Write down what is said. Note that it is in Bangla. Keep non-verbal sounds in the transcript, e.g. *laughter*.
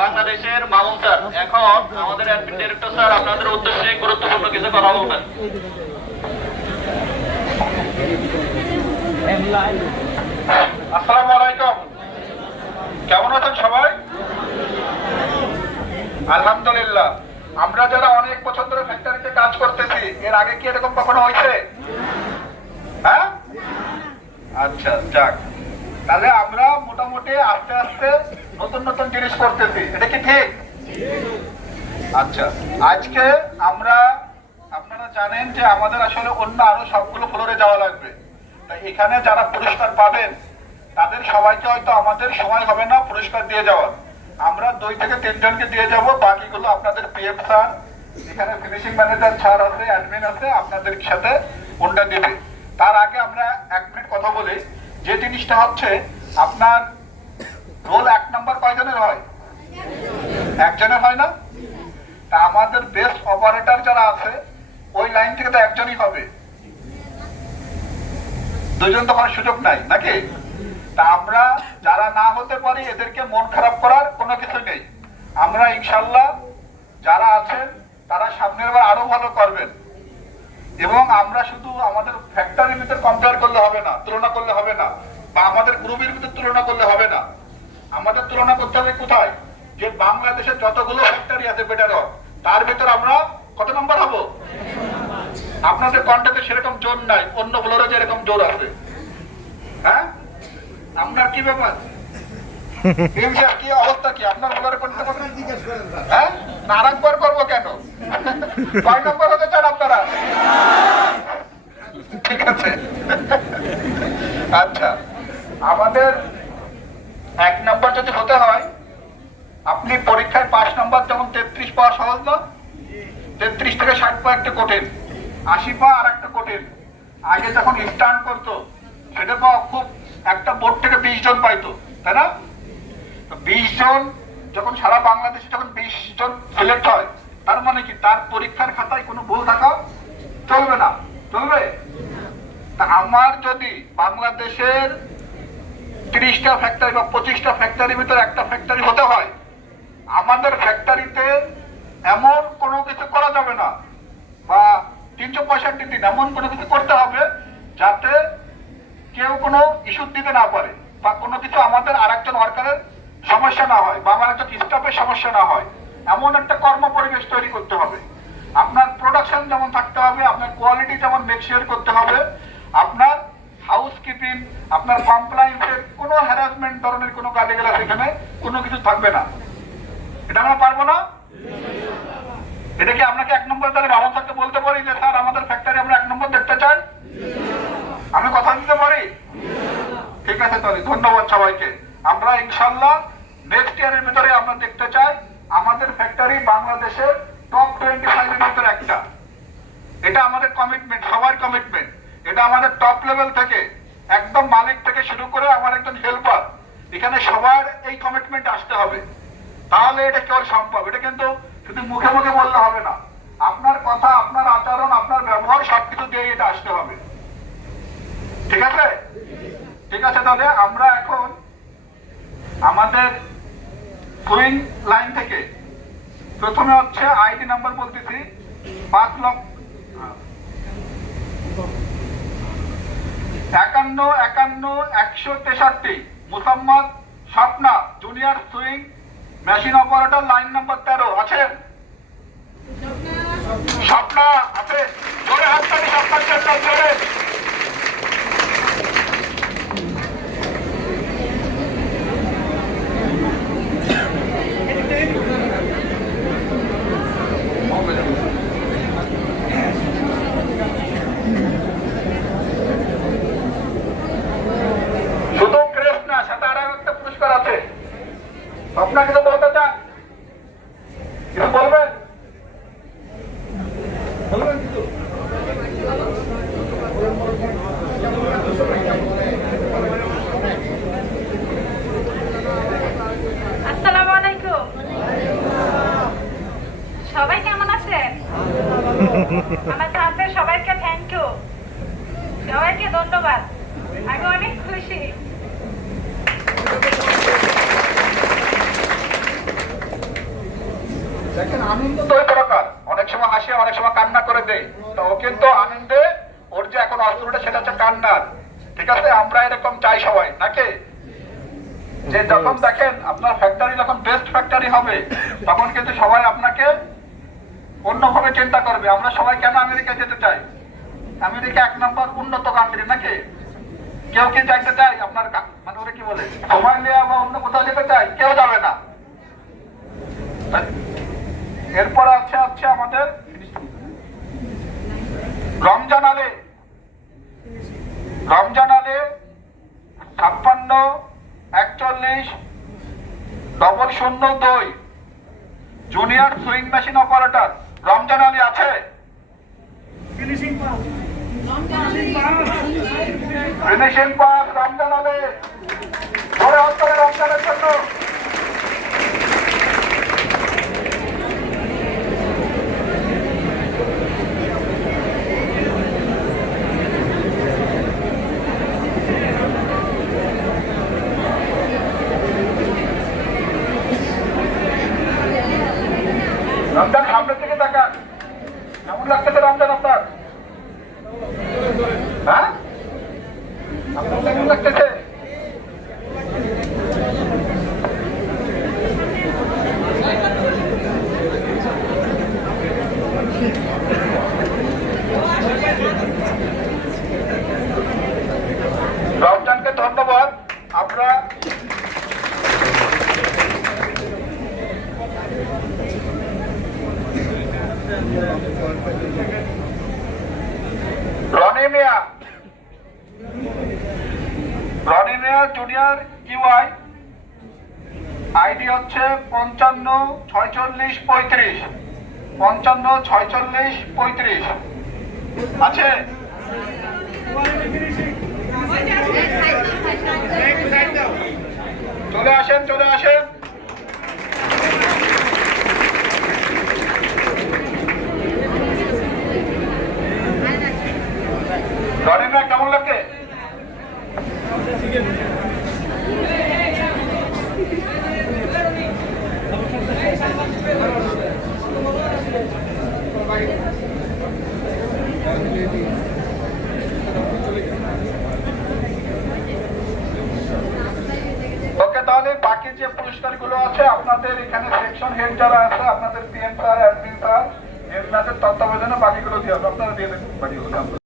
বাংলাদেশের মামুন স্যার। এখন আমাদের অ্যাডমিন ডিরেক্টর স্যার, আপনাদের উদ্দেশ্যে গুরুত্বপূর্ণ কিছু কথা বলবেন। আসসালামু আলাইকুম। কেমন আছেন সবাই? আলহামদুলিল্লাহ। আমরা যারা অনেক বছর ধরে ফ্যাক্টরিতে কাজ করতেছি, এর আগে কি এরকম কখনো হয়েছে? হ্যাঁ? আচ্ছা যাক। তাহলে আমরা মোটামুটি আস্তে আস্তে নতুন নতুন জিনিস করতেছি। এটা কি ঠিক? আচ্ছা আজকে আমরা, আপনারা জানেন যে আমাদের আসলে অন্য আরও সবগুলো ফ্লোরে যাওয়া লাগবে। তাই এখানে যারা পুরস্কার পাবেন, তাদের সবাইকে হয়তো আমাদের সময় হবে না পুরস্কার দিয়ে যাওয়ার। আমরা দুই থেকে তিনজনকে দিয়ে যাব, বাকিগুলো আপনাদের পিএফ স্যার, এখানে ফিনিশিং ম্যানেজার স্যার আছে অ্যাডমিন আছে, আপনাদের সাথে কোনটা দিবে। তার আগে আমরা এক মিনিট কথা বলি। যে জিনিসটা হচ্ছে, আপনার রোল এক নম্বর কয়জনের হয়? একজনের হয় না? তা আমাদের বেস্ট অপারেটর যারা আছে, ওই লাইন থেকে তো একজনই হবে। দুজন তো হওয়ার সুযোগ নাই, নাকি? তা আমরা যারা না হতে পারি, এদেরকে মন খারাপ করার কোনো কিছু নেই। আমরা ইনশাল্লাহ যারা আছেন, তারা সামনের বার আরও ভালো করবেন। এবং আমরা শুধু আমাদের ফ্যাক্টরির ভিতরে কম্পেয়ার করলে হবে না তুলনা করলে হবে না বা আমাদের গ্রুপের ভিতরে তুলনা করলে হবে না। আমাদের তুলনা করতে হবে কোথায়? যে বাংলাদেশের যতগুলো ফ্যাক্টরি আছে বেটার তার ভিতর আমরা কত নম্বর হব? আপনাদের কন্ট্যাক্টে সেরকম জোর নাই অন্য ফ্লোরে যেরকম জোর আছে। হ্যাঁ? আপনার কি ব্যাপার? *laughs* কি অবস্থা কি? আপনার ফ্লোরে কোনটা হ্যাঁ? কেন? কয় নম্বর হতে চান আপনারা? ঠিক আছে। আচ্ছা আমাদের এক নম্বর যদি হতে হয়, আপনি পরীক্ষায় পাঁচ নম্বর যেমন তেত্রিশ পাওয়া সহজ না? তেত্রিশ থেকে ষাট পাওয়া একটা কঠিন। আশি পাওয়া আর একটা কঠিন। আগে যখন স্টার্ট করতো, সেটা পাওয়া খুব একটা বোর্ড থেকে বিশ জন পাইতো, তাই না? বিশ জন যখন সারা বাংলাদেশে যখন বিশ জন সিলেক্ট হয়, তার মানে কি? তার পরীক্ষার খাতায় কোনো ভুল থাকা চলবে না। চলবে? আমার যদি বাংলাদেশের তিরিশটা ফ্যাক্টরি বা পঁচিশটা ফ্যাক্টরির ভিতরে একটা ফ্যাক্টরি হতে হয়, আমাদের ফ্যাক্টরিতে এমন কোনো কিছু করা যাবে না। বা তিনশো পঁয়ষট্টি দিন এমন কোনো কিছু করতে হবে যাতে কেউ কোনো ইস্যু দিতে না পারে। বা কোনো কিছু আমাদের আরেকজন ওয়ার্কারের সমস্যা না হয়। বা আমার একজন স্টাফের সমস্যা না হয়, এমন একটা কর্ম পরিবেশ তৈরি করতে হবে। আপনার প্রোডাকশন যেমন থাকতে হবে, আপনার কোয়ালিটি যেমন মেকশিওর করতে হবে, আপনার হাউস কিপিং আপনার কমপ্লায়েন্সের কোনো হ্যারাসমেন্ট ধরনের কোনো কাজে গেলে সেখানে কোনো কিছু থাকবে না। এটা আমরা পারব না? এটা কি আপনাকে এক নম্বর তাহলে বাবা থাকতে বলতে পারি যে, স্যার, আমাদের ফ্যাক্টরি আমরা এক নম্বর দেখতে চাই আমি কথা দিতে পারি? ঠিক আছে তাহলে, ধন্যবাদ সবাইকে। আমরা ইনশাল্লাহ আমরা দেখতে চাই, আমাদের ফ্যাক্টরি বাংলাদেশের টপ টোয়েন্টি ফাইভের ভিতরে একটা। এটা আমাদের কমিটমেন্ট সবার কমিটমেন্ট এটা আমাদের টপ লেভেল থেকে, একদম মালিক থেকে শুরু করে আমার একজন হেল্পার এখানে সবার এই কমিটমেন্ট আসতে হবে। তাহলে এটা কেবল সম্ভব? এটা কিন্তু শুধু মুখে মুখে বললে হবে না। আপনার কথা, আপনার আচরণ, আপনার ব্যবহার, সবকিছু দিয়ে এটা আসতে হবে। ঠিক আছে? ঠিক আছে তাহলে আমরা এখন আমাদের সুইং লাইন থেকে। প্রথমে হচ্ছে আইডি নাম্বার বলতেছি, পাঁচ লক্ষ। একান্ন একান্ন, একশো তেষট্টি। Mosammat Swapna junior sewing machine operator line number তেরো। আছেন? স্বপ্না আছে। জোরে হাত স্বপ্নার জন্য জোরে শুধু ক্রেস্ট না সাথে আরও একটা পুরস্কার আছে স্বপ্না কিছু বলতে চান কিছু বলবেন বলবেন কিছু আসসালামু আলাইকুম সবাই কেমন আছেন আমার ক্লাসের সবাইকে থ্যাংক ইউ সবাইকে ধন্যবাদ। আমি অনেক খুশি। দেখেন আনন্দ তো প্রকার। অনেক সময় হাসে অনেক সময় কান্না করে দেয়। তো ও কিন্তু আনন্দে ওর যে এখন অস্ত্রটা সেটা হচ্ছে কান্নার। ঠিক আছে? আমরা এরকম চাই সবাই নাকি? যে যখন দেখেন আপনার ফ্যাক্টরি যখন বেস্ট ফ্যাক্টরি হবে তখন কিন্তু সবাই আপনাকে অন্যভাবে চিন্তা করবে। আমরা সবাই কেন আমেরিকা যেতে চাই? আমেরিকা এক নম্বর উন্নত কান্ট্রি নাকি? কেউ কি চাইতে চাই আপনার মানে ওরা কি বলে? সময় নেওয়া বা অন্য কোথাও যেতে চাই, কেউ যাবে না। এরপর আছে হচ্ছে আমাদের রমজান আলে। রমজান আলে ছাপ্পান্ন, একচল্লিশ ডবল শূন্য দুই। Junior sewing machine operator Ramjan Ali আছে? ফিনিশিং রমজান আলী ধরে অন্তরে রমজানের জন্য রমজান সামনের দিকে তাকান কেমন লাগতেছে রমজান আপনার হ্যাঁ? আপনার লাগতেছে রমজানকে ধন্যবাদ আমরা Roni Mia Roni Mia junior QI ID হচ্ছে পঞ্চান্ন, ছয়চল্লিশ, পঁয়ত্রিশ। পঞ্চান্ন, ছয়চল্লিশ, পঁয়ত্রিশ। আছে? চলে আসেন চলে আসেন রনি মিয়া কেমন লাগে ওকে তাহলে বাকি যে পুরস্কারগুলো আছে, আপনাদের এখানে সেকশন হেড যারা আছে, আপনাদের পিএম স্যার অ্যাডমিন স্যার এর তত্ত্বাবধানে বাকিগুলো দিয়ে হবে আপনারা দিয়ে দেবেন বাকিগুলো।